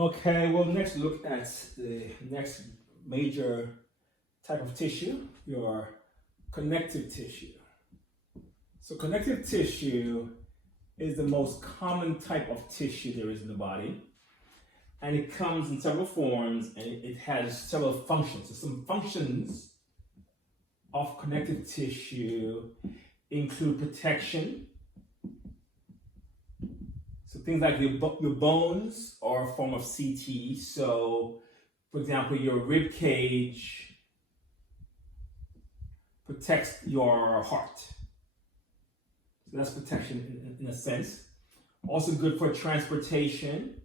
Okay, well, next look at the next major type of tissue, your connective tissue. So connective tissue is the most common type of tissue there is in the body. And it comes in several forms and it has several functions. So some functions of connective tissue include protection. So things like your bones are a form of CT. So, for example, your rib cage protects your heart. So that's protection in a sense. Also good for transportation.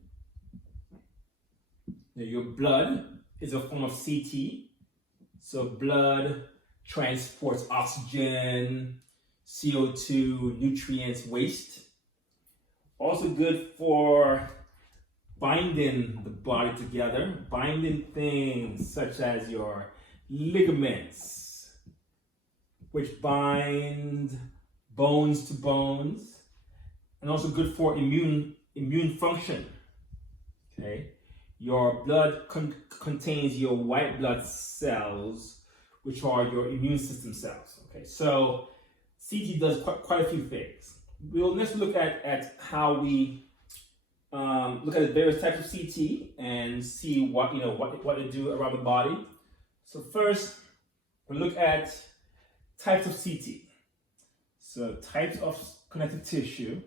Your blood is a form of CT. So blood transports oxygen, CO2, nutrients, waste. Also good for binding the body together, binding things such as your ligaments, which bind bones to bones, and also good for immune function. Okay, your blood contains your white blood cells, which are your immune system cells. Okay, so CT does quite a few things. We'll next look at how we look at the various types of CT and see what they do around the body. So first, we'll look at types of CT. So types of connective tissue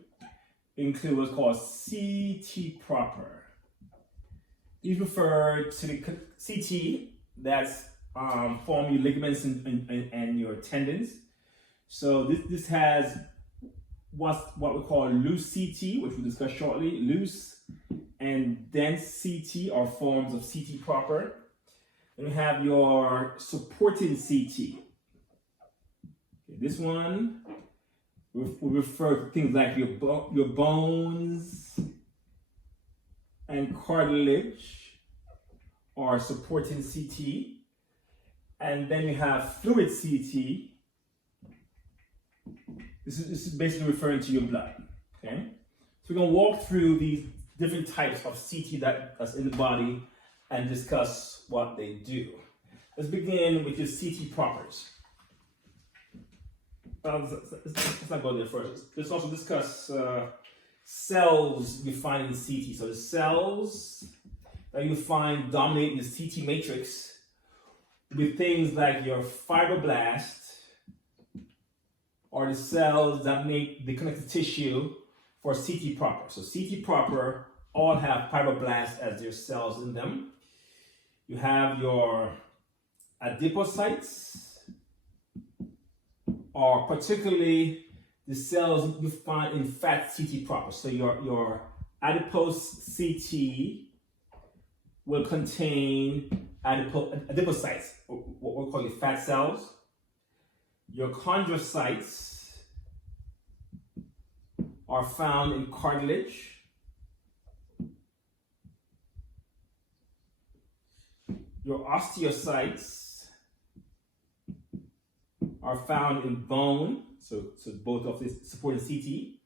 include what's called CT proper. These refer to the CT that's form your ligaments and your tendons. So this has what we call loose CT, which we'll discuss shortly. Loose and dense CT are forms of CT proper. Then we have your supporting CT. Okay, this one will refer to things like your bones and cartilage are supporting CT. And then you have fluid CT. This is basically referring to your blood, okay? So we're gonna walk through these different types of CT that's in the body and discuss what they do. Let's begin with your CT propers. Let's not go there first. Let's also discuss cells you find in CT. So the cells that you find dominating the CT matrix with things like your fibroblast, are the cells that make the connective tissue for CT proper. So CT proper all have fibroblasts as their cells in them. You have your adipocytes, or particularly the cells you find in fat CT proper. So your adipose CT will contain adipocytes, or what we call your fat cells. Your chondrocytes are found in cartilage. Your osteocytes are found in bone, so both of this supporting CT.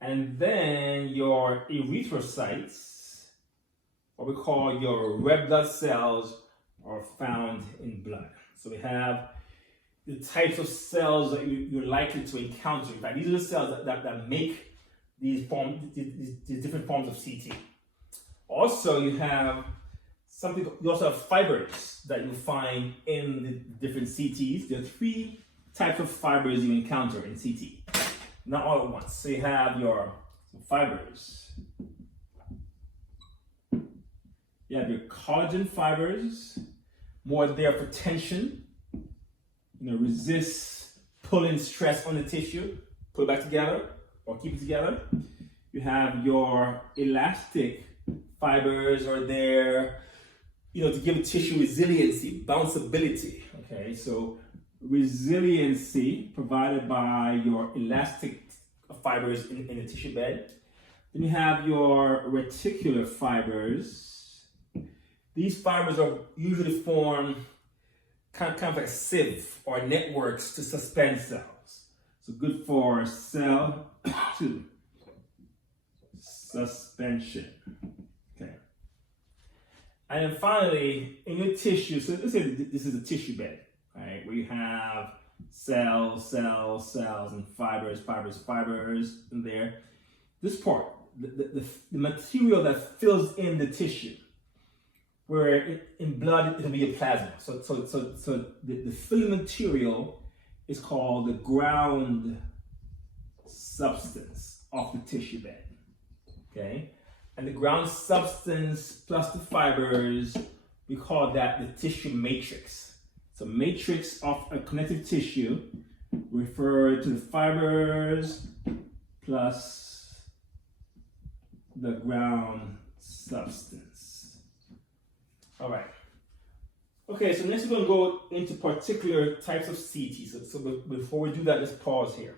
And then your erythrocytes, what we call your red blood cells, are found in blood. So we have the types of cells that you're likely to encounter. In fact, these are the cells that make these different forms of CT. Also, you also have fibers that you find in the different CTs. There are three types of fibers you encounter in CT, not all at once. So you have your fibers. You have your collagen fibers, more there for tension. Resist pulling stress on the tissue, pull it back together or keep it together. You have your elastic fibers are there, to give tissue resiliency, bounceability. Okay, so resiliency provided by your elastic fibers in the tissue bed. Then you have your reticular fibers. These fibers are usually formed kind of like sieve or networks to suspend cells. So good for cell suspension. Okay. And then finally, in your tissue, so let's say this is a tissue bed, right? Where you have cells, cells, cells, and fibers, fibers, fibers in there. This part, the material that fills in the tissue, where in blood it'll be a plasma. So the filling material is called the ground substance of the tissue bed. Okay? And the ground substance plus the fibers, we call that the tissue matrix. So matrix of a connective tissue refer to the fibers plus the ground substance. All right. Okay, so next we're going to go into particular types of CT. So before we do that, let's pause here.